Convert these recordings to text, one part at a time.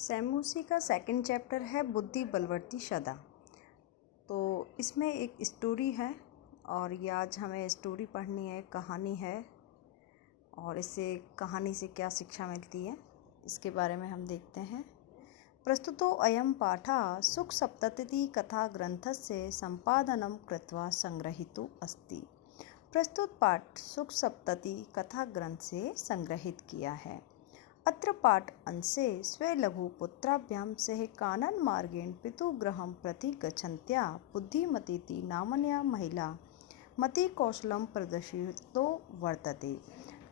सैमूसी का second chapter है बुद्धि बलवर्ती सदा। तो इसमें एक स्टोरी है और ये आज हमें स्टोरी पढ़नी है, कहानी है और इससे कहानी से क्या शिक्षा मिलती है इसके बारे में हम देखते हैं। प्रस्तुतो अयं पाठः सुखसप्तति कथा ग्रंथस्य संपादनं कृत्वा संग्रहीतो अस्ति। प्रस्तुत पाठ सुखसप्तति कथा ग्रंथ से संग्रहित किया है। अत्र पाठ अंशे स्वलघुपुत्राभ्यां सह काननमार्गेण पितुगृहं प्रति गच्छन्त्या बुद्धिमतीति नाम्न्या महिला मतिकौशलं प्रदर्शितो वर्तते।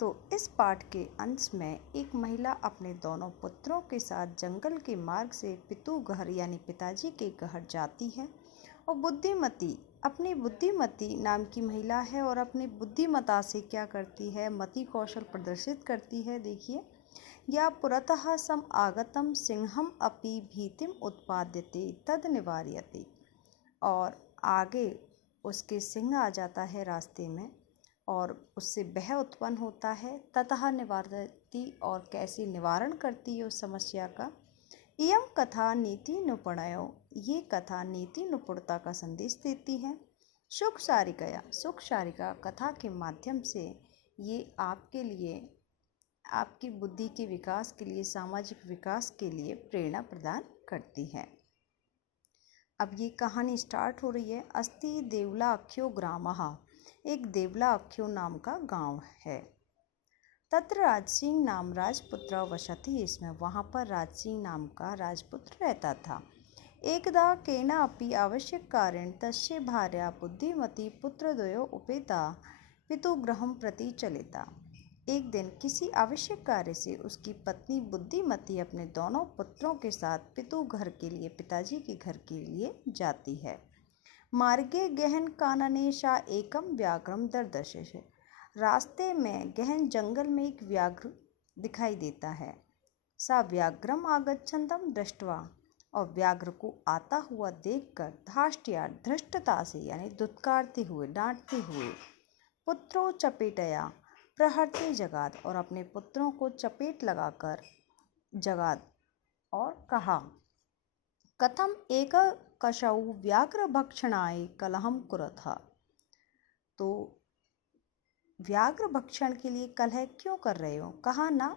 तो इस पाठ के अंश में एक महिला अपने दोनों पुत्रों के साथ जंगल के मार्ग से पितुगृह यानी पिताजी के घर जाती है और अपनी बुद्धिमती नाम की महिला है और अपनी बुद्धिमता से क्या करती है, मति कौशल प्रदर्शित करती है। देखिए, या पुरतः सम आगतम सिंहम अपि भीतिम उत्पाद्यते तद निवार्यते, और आगे उसके सिंह आ जाता है रास्ते में और उससे भय उत्पन्न होता है। ततः निवार्यति, और कैसे निवारण करती है उस समस्या का। इयं कथा नीति निपुणयो, ये कथा नीति निपुणता का संदेश देती है। सुख सारिका कथा के माध्यम से ये आपके लिए, आपकी बुद्धि के विकास के लिए, सामाजिक विकास के लिए प्रेरणा प्रदान करती है। अब ये कहानी स्टार्ट हो रही है। अस्ति देवलाख्यो ग्रामः, एक देवलाख्यो नाम का गांव है। तत्र राजसिंह नाम राजपुत्र वसति, इसमें वहाँ पर राजसिंह नाम का राजपुत्र रहता था। एकदा केनापि आवश्यक कारणेन तस्य भार्या बुद्धिमती पुत्रद्वयो उपेता पितुगृहं प्रति चलिता। एक दिन किसी आवश्यक कार्य से उसकी पत्नी बुद्धिमती अपने दोनों पुत्रों के साथ पिताजी के घर के लिए जाती है। मार्गे गहन कानने सा एकम व्याघ्रम दर्दशे, रास्ते में गहन जंगल में एक व्याघ्र दिखाई देता है। सा व्याघ्रम आगच्छन्तम दृष्ट्वा, और व्याघ्र को आता हुआ देखकर धाष्टया, धृष्टता से यानी दुत्कारते हुए, डांटते हुए, पुत्रो चपेटया प्रहरते जगाद, और अपने पुत्रों को चपेट लगाकर जगाद और कहा, कथम एक कशौ व्याघ्र भक्षणाय कलहम कुरथा। तो व्याघ्र भक्षण के लिए कलह क्यों कर रहे हो? कहा ना,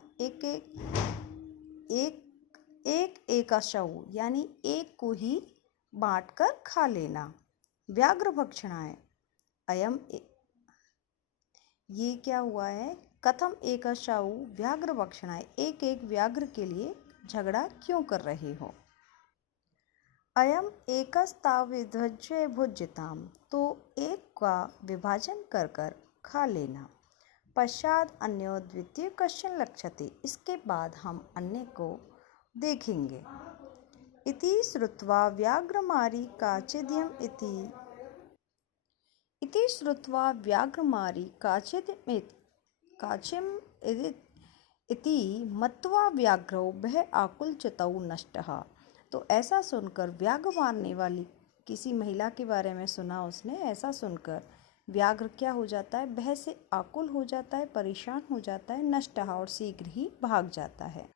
एक कशौ यानी एक को ही बांटकर खा लेना। व्याघ्र भक्षणाय, अयम ये क्या हुआ है? कथम एकशाऊ व्याघ्र भक्षणाय, एक व्याघ्र के लिए झगड़ा क्यों कर रहे हो? अयम एकस्ताविध्वज्य भुज्यताम, तो एक का विभाजन कर कर खा लेना। पश्चात अन्यो द्वितीय कश्चन लक्ष्यते, इसके बाद हम अन्य को देखेंगे। इति श्रुत्वा व्याघ्रमारी काचिद्यम इति श्रुत्वा व्याघ्रमारी काचिम इति मत्वा व्याघ्रौ भय आकुलचितौ नष्टः। तो ऐसा सुनकर, व्याघ्र मारने वाली किसी महिला के बारे में सुना उसने, ऐसा सुनकर व्याघ्र क्या हो जाता है? भय से आकुल हो जाता है, परेशान हो जाता है, नष्टः, और शीघ्र ही भाग जाता है।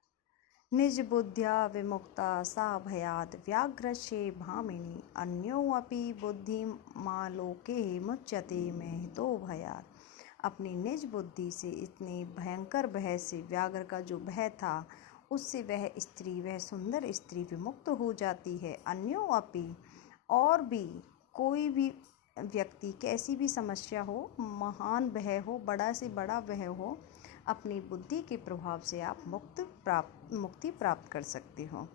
निज बुद्ध्या विमुक्ता सा भयाद व्याघ्रस्य भामिनी, अन्योऽपि बुद्धिमालोके मुच्यते महितो भयाद। अपनी निज बुद्धि से इतने भयंकर भय से, व्याघ्र का जो भय था उससे वह सुंदर स्त्री विमुक्त हो जाती है। अन्योऽपि, और भी कोई भी व्यक्ति, कैसी भी समस्या हो, महान भय हो, बड़ा से बड़ा भय हो, अपनी बुद्धि के प्रभाव से आप मुक्ति प्राप्त कर सकते हो।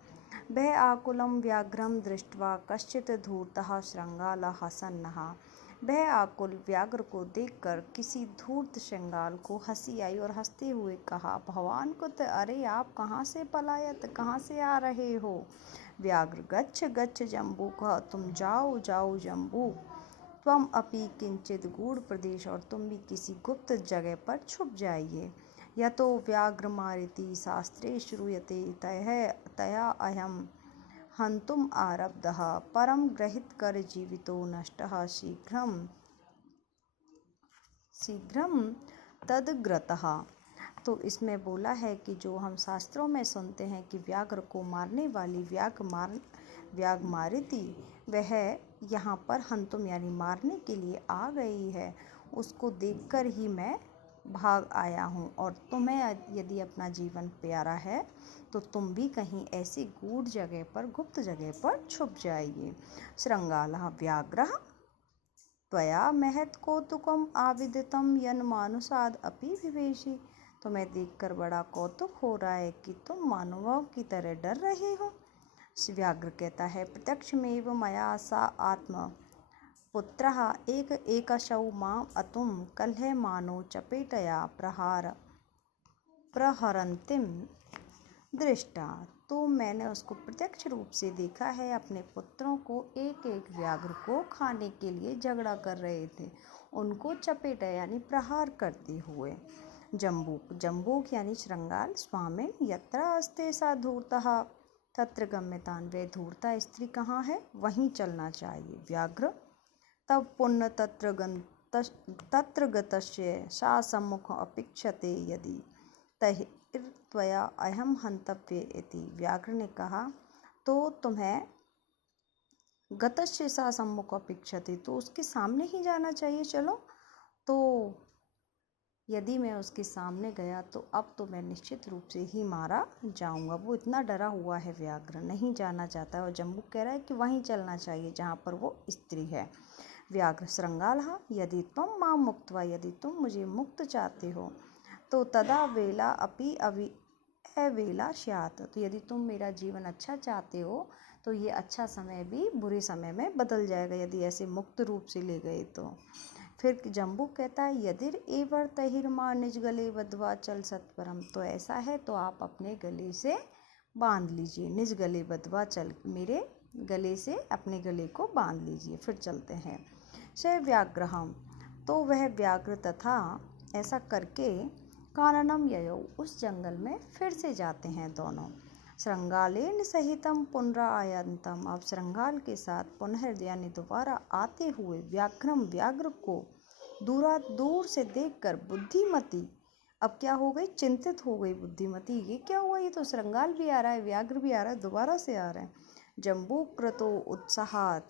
भय आकुलम व्याघ्रम दृष्ट्वा कश्चित् धूर्तः श्रृंगालः सन्नः, भय आकुल व्याघ्र को देखकर किसी धूर्त श्रृंगाल को हंसी आई और हंसते हुए कहा, भवान कुत, अरे आप कहाँ से पलायत, कहाँ से आ रहे हो? व्याघ्र, गच्छ गच्छ जम्बू, कहा तुम जाओ जाओ जम्बू, त्वम अपि किंचित गूढ़ प्रदेश, और तुम भी किसी गुप्त जगह पर छुप जाइए। यतो व्याघ्र मारिति शास्त्रे श्रूयते तया अहम हंतुम आरब्धः, परम ग्रहित कर जीवितो नष्टः, शीघ्रम तदग्रतः। तो इसमें बोला है कि जो हम शास्त्रों में सुनते हैं कि व्याघ्र को मारने वाली व्याघ मारिती, वह यहाँ पर हंतुम यानी मारने के लिए आ गई है। उसको देखकर ही मैं भाग आया हूँ। और तुम्हें यदि अपना जीवन प्यारा है तो तुम भी कहीं ऐसी गूढ़ जगह पर, गुप्त जगह पर छुप जाइए। श्रृंगालः व्याघ्रः त्वया महत् कौतुकम आविदितम यन्मानुषाद् अपि विवेशी। तुम्हें देखकर बड़ा कौतुक हो रहा है कि तुम मानवों की तरह डर रहे हो। व्याघ्र कहता है, प्रत्यक्षमेव मया सा आत्मा पुत्रः एकशौ माम् अतुं कलहमानो चपेटया प्रहरन्तीं दृष्टा। तो मैंने उसको प्रत्यक्ष रूप से देखा है, अपने पुत्रों को एक एक व्याघ्र को खाने के लिए झगड़ा कर रहे थे, उनको चपेटा यानी प्रहार करते हुए। जम्बूक यानी श्रृंगाल स्वामिन यत्र अस्ते सा धूर्तः तत्र गम्यतान्। वे धूर्ता स्त्री कहाँ है, वहीं चलना चाहिए। व्याघ्र तब पुण्य तत्र गतस्य सा सम्मुख अपेक्षते यदि तैर्त्वया अहम हंतव्य इति। व्याघ्र ने कहा, तो तुम्हें गतस्य सा सम्मुख अपेक्षते, तो उसके सामने ही जाना चाहिए। चलो, तो यदि मैं उसके सामने गया तो अब तो मैं निश्चित रूप से ही मारा जाऊंगा। वो इतना डरा हुआ है, व्याघ्र नहीं जाना चाहता है। और जम्बूक कह रहा है कि वहीं चलना चाहिए जहाँ पर वो स्त्री है। व्याघ्र श्रृंगालः यदि तुम मां मुक्त्वा, यदि तुम मुझे मुक्त चाहते हो तो तदा वेला अपि अवेला स्यात्। तो यदि तुम मेरा जीवन अच्छा चाहते हो तो ये अच्छा समय भी बुरे समय में बदल जाएगा, यदि ऐसे मुक्त रूप से ले गए तो। फिर जम्बूक कहता है, यदिर एवर तहिर्मा निज गले बद्ध्वा चल सत्वरम। तो ऐसा है तो आप अपने गले से बांध लीजिए, निज गले बद्ध्वा चल, मेरे गले से अपने गले को बांध लीजिए, फिर चलते हैं। स व्याघ्रहम, तो वह व्याघ्र तथा ऐसा करके काननम ययौ, उस जंगल में फिर से जाते हैं दोनों। श्रृंगालेन सहितम पुनरायन्तम, अब श्रृंगाल के साथ पुनः यानी दोबारा आते हुए व्याघ्र को दूर से देखकर बुद्धिमती अब क्या हो गई, चिंतित हो गई। बुद्धिमती, ये क्या हुआ, ये तो श्रृंगाल भी आ रहा है, व्याघ्र भी आ रहा है, दोबारा से आ रहे हैं। जम्बूक कृतो उत्साहात,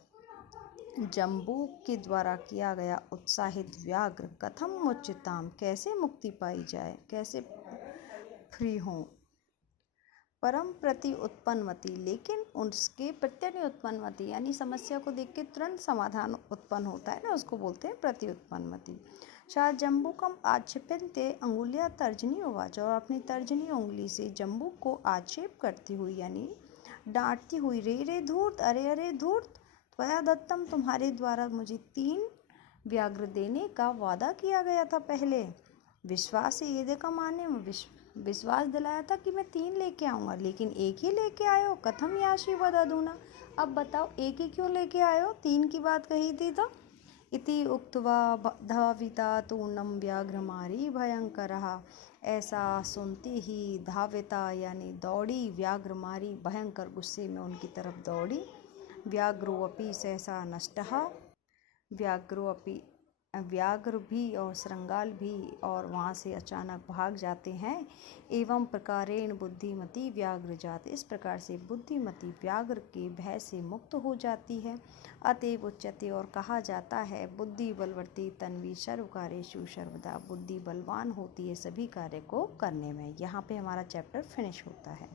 जम्बूक के द्वारा किया गया उत्साहित व्याघ्र कथम मुच्यताम, कैसे मुक्ति पाई जाए, कैसे फ्री हों। परम प्रति उत्पन्नमति, लेकिन उसके प्रत्यय उत्पन्नमति यानी समस्या को देख के तुरंत समाधान उत्पन्न होता है ना, उसको बोलते हैं प्रति उत्पन्नमति। शायद जम्बूकम आक्षेपन्ते अंगुलिया तर्जनी उवाच, और अपनी तर्जनी उंगली से जम्बूक को आक्षेप करती हुई यानी डांटती हुई, रे धूर्त, अरे धूर्त, त्वया दत्तम, तुम्हारे द्वारा मुझे 3 व्याघ्र देने का वादा किया गया था पहले। विश्वास ये का माने विश्वास दिलाया था कि मैं 3 लेके आऊँगा, लेकिन एक ही लेके आए हो। कथम याशी वदधुना, अब बताओ एक ही क्यों लेके आए हो, 3 की बात कही थी तो। इति उक्त्वा धाविता तूर्णम व्याघ्रमारी भयंकरः, ऐसा सुनते ही धाविता यानी दौड़ी, व्याघ्रमारी भयंकर गुस्से में उनकी तरफ दौड़ी। व्याघ्रोऽपि सहसा नष्टः, व्याघ्र भी और श्रृंगाल भी और वहाँ से अचानक भाग जाते हैं। एवं प्रकारेण बुद्धिमती व्याघ्र जात, इस प्रकार से बुद्धिमती व्याघ्र के भय से मुक्त हो जाती है। अतएव उच्यते, और कहा जाता है, बुद्धि बलवर्ती तन्वी सर्व कार्येषु सर्वदा, बुद्धि बलवान होती है सभी कार्य को करने में। यहाँ पे हमारा चैप्टर फिनिश होता है।